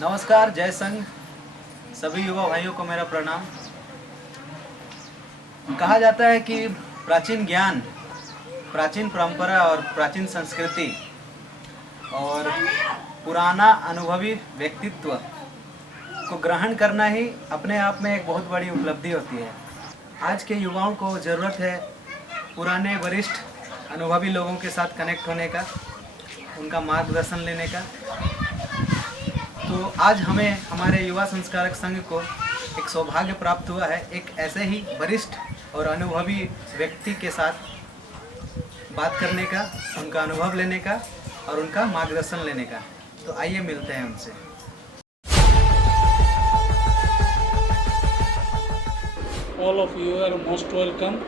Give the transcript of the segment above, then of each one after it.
नमस्कार, जय संघ। सभी युवा भाइयों को मेरा प्रणाम। कहा जाता है कि प्राचीन ज्ञान, प्राचीन परंपरा और प्राचीन संस्कृति और पुराना अनुभवी व्यक्तित्व को ग्रहण करना ही अपने आप में एक बहुत बड़ी उपलब्धि होती है। आज के युवाओं को ज़रूरत है पुराने वरिष्ठ अनुभवी लोगों के साथ कनेक्ट होने का, उनका मार्गदर्शन लेने का। तो आज हमें हमारे युवा संस्कारक संघ को एक सौभाग्य प्राप्त हुआ है एक ऐसे ही वरिष्ठ और अनुभवी व्यक्ति के साथ बात करने का, उनका अनुभव लेने का और उनका मार्गदर्शन लेने का। तो आइए मिलते हैं उनसे। All of you are most welcome.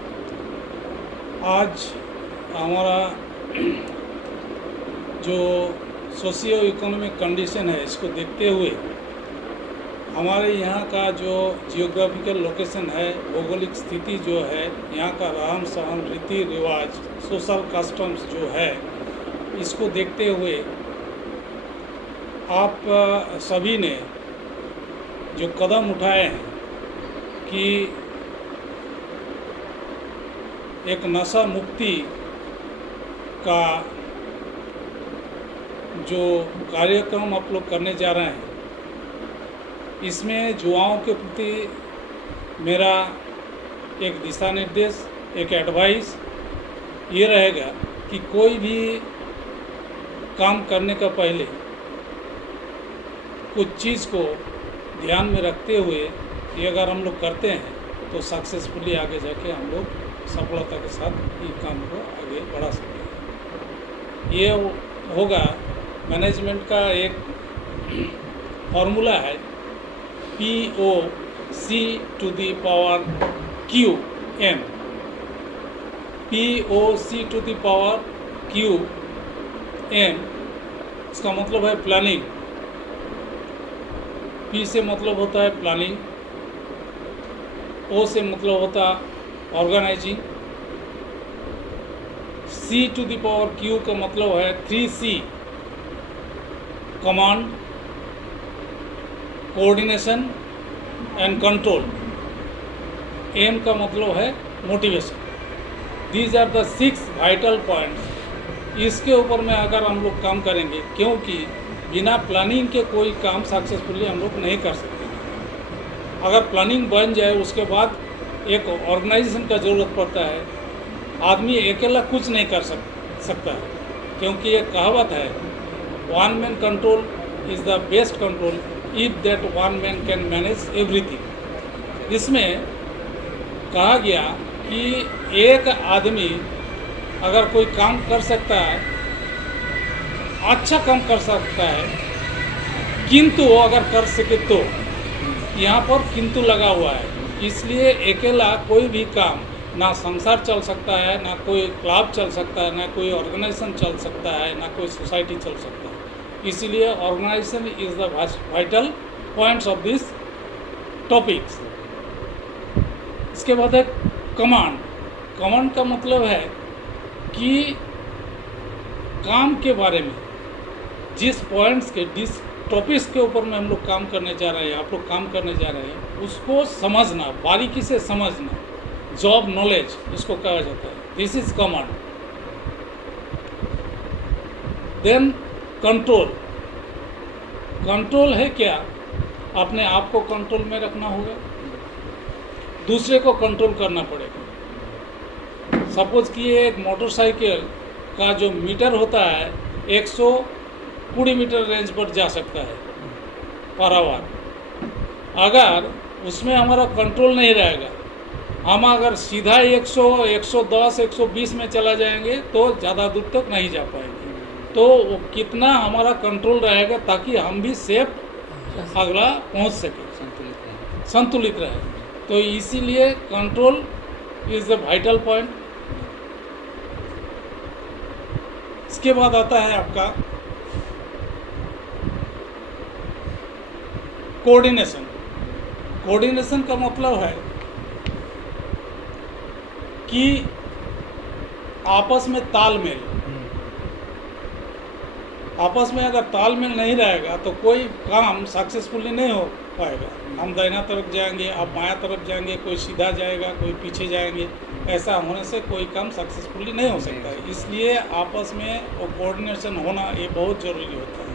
आज हमारा जो सोशियो इकोनॉमिक कंडीशन है, इसको देखते हुए हमारे यहाँ का जो जियोग्राफिकल लोकेशन है, भौगोलिक स्थिति जो है, यहाँ का रहन सहन, रीति रिवाज, सोशल कस्टम्स जो है, इसको देखते हुए आप सभी ने जो कदम उठाए हैं कि एक नशा मुक्ति का जो कार्यक्रम आप लोग करने जा रहे हैं, इसमें युवाओं के प्रति मेरा एक दिशा निर्देश, एक एडवाइस ये रहेगा कि कोई भी काम करने का पहले कुछ चीज़ को ध्यान में रखते हुए ये अगर हम लोग करते हैं तो सक्सेसफुली आगे जाके हम लोग सफलता के साथ ये काम को आगे बढ़ा सकते हैं। ये होगा मैनेजमेंट का एक फॉर्मूला है, POC to the power QM। POC to the power QM, इसका मतलब है प्लानिंग। P से मतलब होता है प्लानिंग, O से मतलब होता है organising, C to the power Q का मतलब है 3C, command, coordination and control. M का मतलब है motivation. These are the 6 vital points. इसके ऊपर में अगर हम लोग काम करेंगे, क्योंकि बिना प्लानिंग के कोई काम सक्सेसफुली हम लोग नहीं कर सकते। अगर प्लानिंग बन जाए उसके बाद एक ऑर्गेनाइजेशन का ज़रूरत पड़ता है। आदमी अकेला कुछ नहीं कर सकता है, क्योंकि एक कहावत है, one man control is the best control if that one man can manage everything. इसमें कहा गया कि एक आदमी अगर कोई काम कर सकता है, अच्छा काम कर सकता है, किंतु वो अगर कर सके तो, यहाँ पर किंतु लगा हुआ है। इसलिए अकेला कोई भी काम, ना संसार चल सकता है, ना कोई क्लब चल सकता है, ना कोई ऑर्गेनाइजेशन चल सकता है, ना कोई सोसाइटी चल सकता है। इसलिए organisation is the vital points of this topics. इसके बाद है कमांड। कमांड का मतलब है कि काम के बारे में जिस पॉइंट्स के, जिस टॉपिक्स के ऊपर में हम लोग काम करने जा रहे हैं, आप लोग काम करने जा रहे हैं, उसको समझना, बारीकी से समझना, जॉब नॉलेज इसको कहा जाता है। This is command. Then control. Control है क्या? अपने आप को कंट्रोल में रखना होगा, दूसरे को कंट्रोल करना पड़ेगा। सपोज कि एक मोटरसाइकिल का जो मीटर होता है 120 मीटर रेंज पर जा सकता है पर आवर। अगर उसमें हमारा कंट्रोल नहीं रहेगा, हम अगर सीधा 100, 110, 120 में चला जाएंगे तो ज़्यादा दूर तक नहीं जा पाएंगे। तो कितना हमारा कंट्रोल रहेगा ताकि हम भी सेफ अगला पहुंच सके, संतुलित रहे। तो इसीलिए control is the vital point. इसके बाद आता है आपका कोऑर्डिनेशन। कोऑर्डिनेशन का मतलब है कि आपस में तालमेल। आपस में अगर तालमेल नहीं रहेगा तो कोई काम सक्सेसफुली नहीं हो पाएगा। हम दाहिना तरफ जाएंगे, आप बायां तरफ जाएंगे, कोई सीधा जाएगा, कोई पीछे जाएंगे। ऐसा होने से कोई काम सक्सेसफुली नहीं हो सकता है। इसलिए आपस में वो कोऑर्डिनेशन होना ये बहुत ज़रूरी होता है।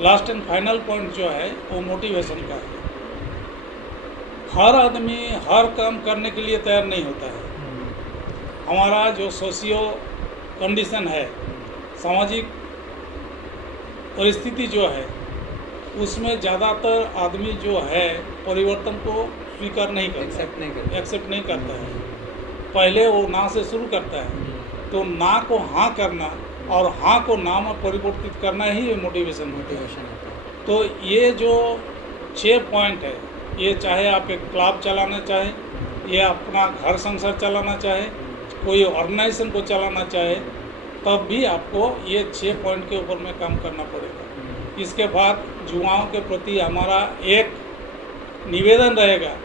लास्ट एंड फाइनल पॉइंट जो है वो मोटिवेशन का है। हर आदमी हर काम करने के लिए तैयार नहीं होता है। हमारा जो सोशियो कंडीशन है, सामाजिक परिस्थिति जो है, उसमें ज़्यादातर आदमी जो है परिवर्तन को स्वीकार नहीं करता, एक्सेप्ट नहीं करता है। पहले वो ना से शुरू करता है, तो ना को हाँ करना और हाँ को ना में परिवर्तित करना ही मोटिवेशन होता है। तो ये जो 6 पॉइंट है, ये चाहे आप एक क्लब चलाना चाहें, या अपना घर संसार चलाना चाहे, कोई ऑर्गेनाइजेशन को चलाना चाहे, तब भी आपको ये 6 पॉइंट के ऊपर में काम करना पड़ेगा। इसके बाद युवाओं के प्रति हमारा एक निवेदन रहेगा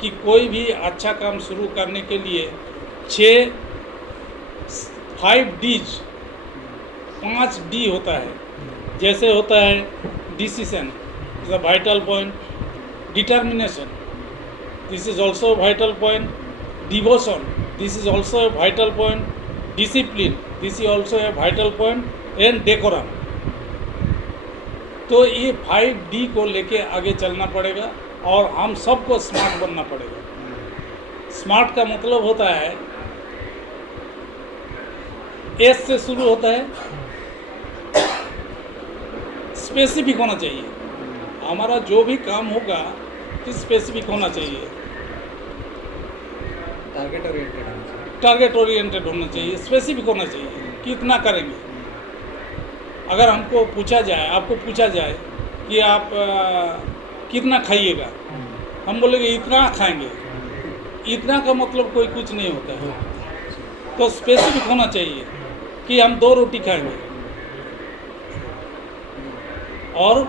कि कोई भी अच्छा काम शुरू करने के लिए 5 डी होता है। जैसे होता है decision, is a vital point, determination, this is also vital point, devotion, this is also a vital point, discipline, this is also a vital point, and decorum. तो ये 5D को लेके आगे चलना पड़ेगा और हम सबको स्मार्ट बनना पड़ेगा। स्मार्ट का मतलब होता है, एस से शुरू होता है, स्पेसिफिक होना चाहिए। हमारा जो भी काम होगा तो स्पेसिफिक होना चाहिए, टारगेट ओरिएंटेड होना चाहिए, स्पेसिफिक होना चाहिए कि इतना करेंगे। अगर हमको पूछा जाए, आपको पूछा जाए कि आप कितना खाइएगा, हम बोलेंगे इतना खाएंगे। इतना का मतलब कोई कुछ नहीं होता है। तो स्पेसिफिक होना चाहिए कि हम 2 रोटी खाएंगे और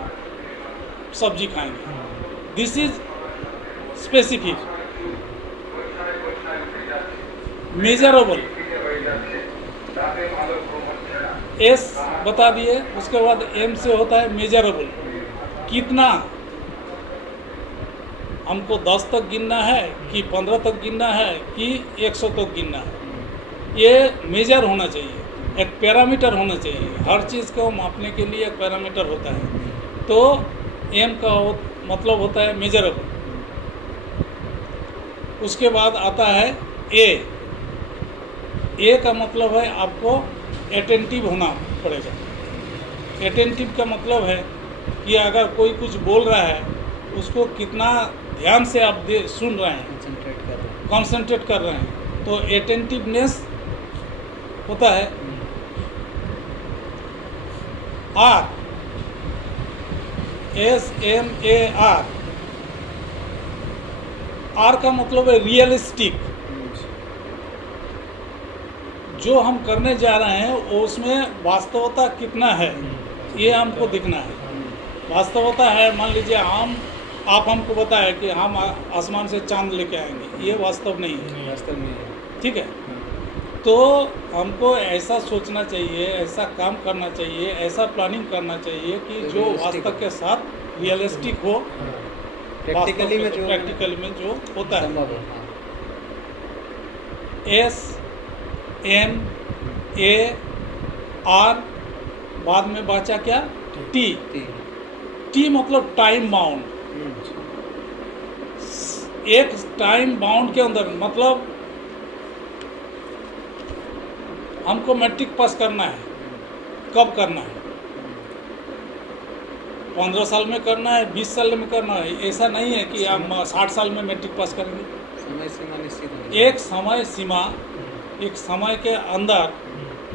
सब्जी खाएंगे। This is specific. Measurable, S बता दिए। उसके बाद एम से होता है मेजरेबल, कितना हमको 10 तक गिनना है कि 15 तक गिनना है कि 100 तक गिनना है। ये मेजर होना चाहिए, एक पैरामीटर होना चाहिए। हर चीज़ को मापने के लिए एक पैरामीटर होता है। तो एम का मतलब होता है मेजरेबल। उसके बाद आता है ए का मतलब है आपको अटेंटिव होना पड़ेगा। अटेंटिव का मतलब है कि अगर कोई कुछ बोल रहा है, उसको कितना ध्यान से आप सुन रहे हैं, कंसंट्रेट कर रहे हैं। तो अटेंटिवनेस होता है। आर, SMAR, आर का मतलब है रियलिस्टिक। जो हम करने जा रहे हैं उसमें वास्तवता कितना है, ये हमको दिखना है। वास्तवता है, मान लीजिए आप हमको बताएं कि हम आसमान से चांद लेके आएंगे, ये वास्तव नहीं है। वास्तव नहीं है। ठीक है। तो हमको ऐसा सोचना चाहिए, ऐसा काम करना चाहिए, ऐसा प्लानिंग करना चाहिए कि जो वास्तव के साथ रियलिस्टिक हो, प्रैक्टिकली में जो होता है। SMAR, बाद में बचा क्या, टी मतलब टाइम बाउंड। एक टाइम बाउंड के अंदर, मतलब हमको मैट्रिक पास करना है, कब करना है? 15 साल में करना है, 20 साल में करना है। ऐसा नहीं है कि हम 60 साल में मैट्रिक पास करेंगे। समय सीमा निश्चित, एक समय सीमा, एक समय के अंदर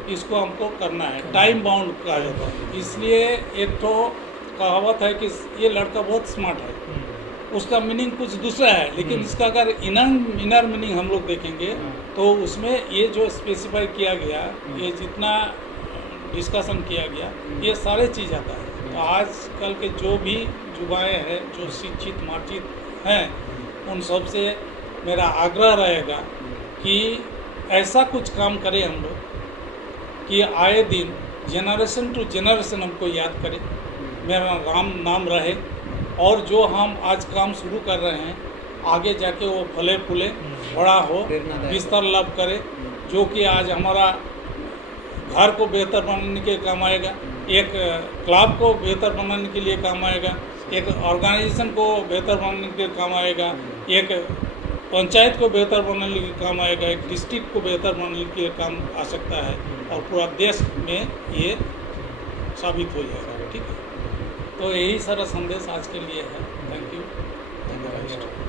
इसको हमको करना है। टाइम बाउंड कहा जाता है। इसलिए एक तो कहावत है कि ये लड़का बहुत स्मार्ट है, उसका मीनिंग कुछ दूसरा है, लेकिन इसका अगर इनर मीनिंग हम लोग देखेंगे तो उसमें ये जो स्पेसिफाई किया गया, ये जितना डिस्कशन किया गया, ये सारे चीज़ आता है। तो आजकल के जो भी युवाएँ हैं, जो शिक्षित मार्जित हैं, उन सब से मेरा आग्रह रहेगा कि ऐसा कुछ काम करें हम लोग कि आए दिन जनरेशन टू जनरेशन हमको याद करे, मेरा राम नाम रहे, और जो हम आज काम शुरू कर रहे हैं आगे जाके वो फले फूले बड़ा हो, प्रेरणादायक। विस्तार लाभ करे, जो कि आज हमारा घर को बेहतर बनाने के काम आएगा, एक क्लब को बेहतर बनाने के लिए काम आएगा, एक ऑर्गेनाइजेशन को बेहतर बनाने के लिए काम आएगा, एक पंचायत को बेहतर बनाने के काम आएगा, एक डिस्ट्रिक्ट को बेहतर बनाने के लिए काम आ सकता है, और पूरा देश में ये साबित हो जाएगा। ठीक है, तो यही सारा संदेश आज के लिए है। Thank you.